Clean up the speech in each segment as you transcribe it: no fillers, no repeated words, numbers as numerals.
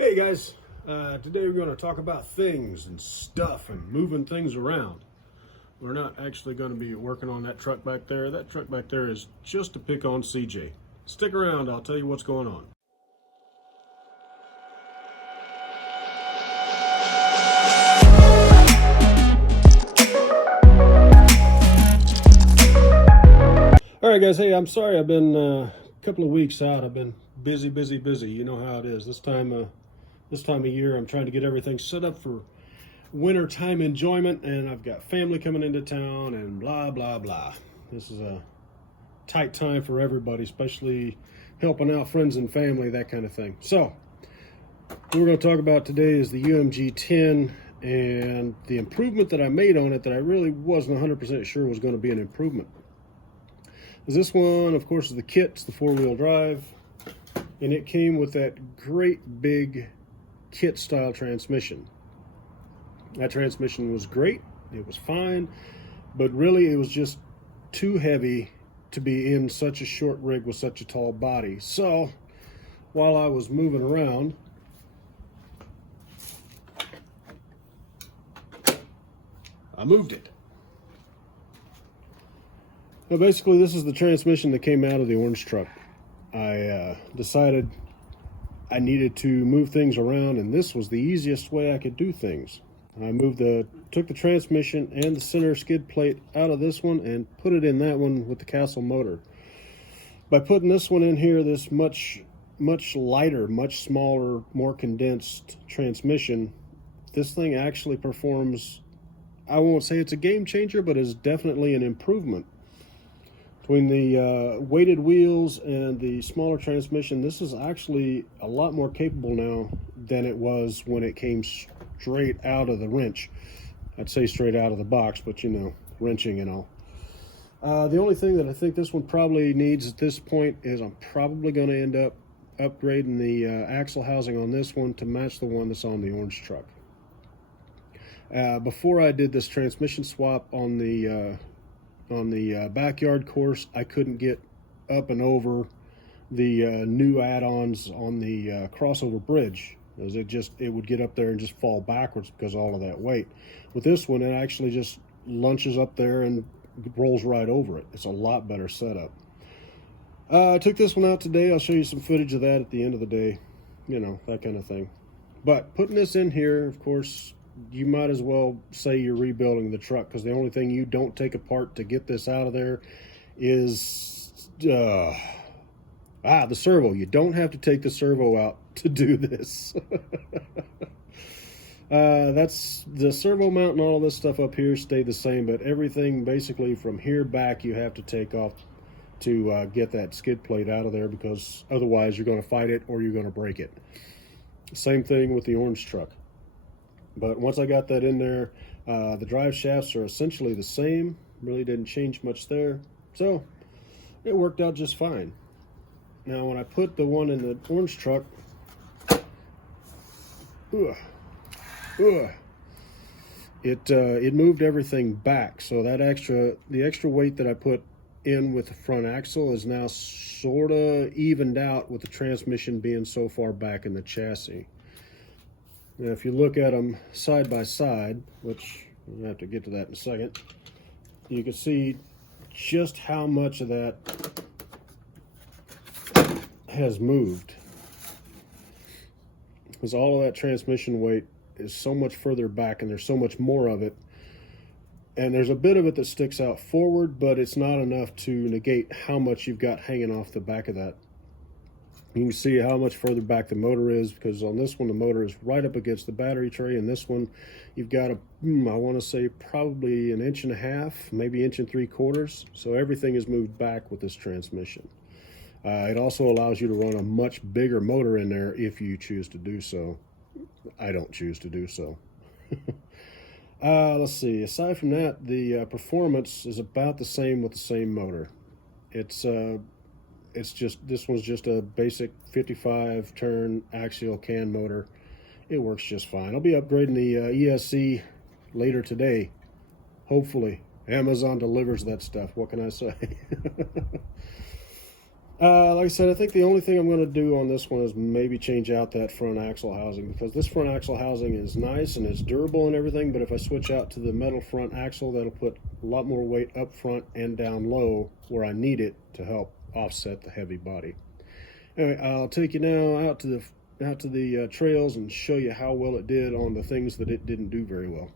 Hey guys, today we're going to talk about things and stuff and moving things around. We're not actually going to be working on that truck back there. That truck back there is just to pick on CJ. Stick around, I'll tell you what's going on. All right guys, hey, I'm sorry I've been a couple of weeks out. I've been busy. You know how it is. This time of year I'm trying to get everything set up for wintertime enjoyment, and I've got family coming into town and blah blah blah. This is a tight time for everybody, especially helping out friends and family, that kind of thing. So what we're going to talk about today is the UMG 10 and the improvement that I made on it that I really wasn't 100% sure was going to be an improvement. This one, of course, is the kit. It's the 4-wheel drive, and it came with that great big kit style transmission. That transmission was great, it was fine, but really it was just too heavy to be in such a short rig with such a tall body. So while I was moving around, I moved it. Now basically this is the transmission that came out of the orange truck. I decided I needed to move things around, and this was the easiest way I could do things. I took the transmission and the center skid plate out of this one and put it in that one with the Castle motor. By putting this one in here, this much lighter, much smaller, more condensed transmission, this thing actually performs, I won't say it's a game changer, but is definitely an improvement. Between the weighted wheels and the smaller transmission, this is actually a lot more capable now than it was when it came straight out of the wrench. I'd say straight out of the box, but you know, wrenching and all. The only thing that I think this one probably needs at this point is I'm probably going to end up upgrading the axle housing on this one to match the one that's on the orange truck. Before I did this transmission swap on the backyard course, I couldn't get up and over the new add-ons on the crossover bridge, as it would get up there and just fall backwards because of all of that weight. With this one, it actually just lunches up there and rolls right over it. It's a lot better setup. I took this one out today. I'll show you some footage of that at the end of the day, you know, that kind of thing. But putting this in here, of course, you might as well say you're rebuilding the truck, because the only thing you don't take apart to get this out of there is the servo. You don't have to take the servo out to do this. That's the servo mount and all this stuff up here stayed the same, but everything basically from here back you have to take off to get that skid plate out of there, because otherwise you're going to fight it or you're going to break it. Same thing with the orange truck. But once I got that in there, the drive shafts are essentially the same. Really didn't change much there. So it worked out just fine. Now when I put the one in the orange truck, it moved everything back. So that the extra weight that I put in with the front axle is now sort of evened out with the transmission being so far back in the chassis. Now, if you look at them side by side, which we'll have to get to that in a second, you can see just how much of that has moved. Because all of that transmission weight is so much further back, and there's so much more of it. And there's a bit of it that sticks out forward, but it's not enough to negate how much you've got hanging off the back of that. You can see how much further back the motor is, because on this one the motor is right up against the battery tray, and this one you've got I want to say probably 1.5 inches, maybe 1 3/4 inches. So everything is moved back with this transmission. It also allows you to run a much bigger motor in there if you choose to do so. I don't choose to do so. Let's see, aside from that, the performance is about the same with the same motor. This one's just a basic 55 turn axial can motor. It works just fine. I'll be upgrading the ESC later today. Hopefully. Amazon delivers that stuff. What can I say? Like I said, I think the only thing I'm going to do on this one is maybe change out that front axle housing, because this front axle housing is nice and it's durable and everything, but if I switch out to the metal front axle, that'll put a lot more weight up front and down low where I need it to help offset the heavy body. Anyway, I'll take you now out to the trails and show you how well it did on the things that it didn't do very well.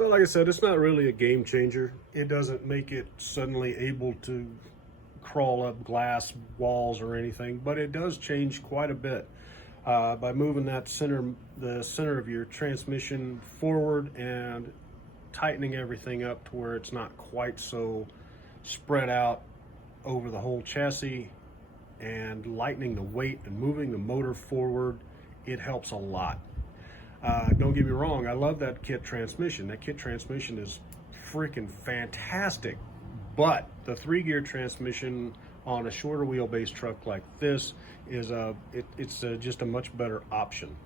So like I said, it's not really a game changer. It doesn't make it suddenly able to crawl up glass walls or anything, but it does change quite a bit by moving the center of your transmission forward and tightening everything up to where it's not quite so spread out over the whole chassis, and lightening the weight and moving the motor forward. It helps a lot. Don't get me wrong, I love that kit transmission. That kit transmission is freaking fantastic. But the 3-gear transmission on a shorter wheelbase truck like this is just a much better option.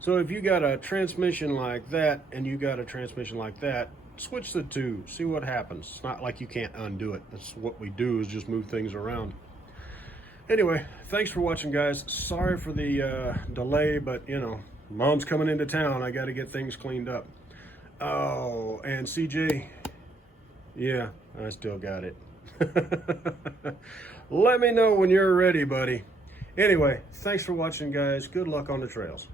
So if you got a transmission like that and you got a transmission like that, switch the two, see what happens. It's not like you can't undo it. That's what we do, is just move things around. Anyway, thanks for watching, guys. Sorry for the delay, but you know, Mom's coming into town. I got to get things cleaned up. Oh, and CJ, yeah, I still got it. Let me know when you're ready, buddy. Anyway, thanks for watching, guys. Good luck on the trails.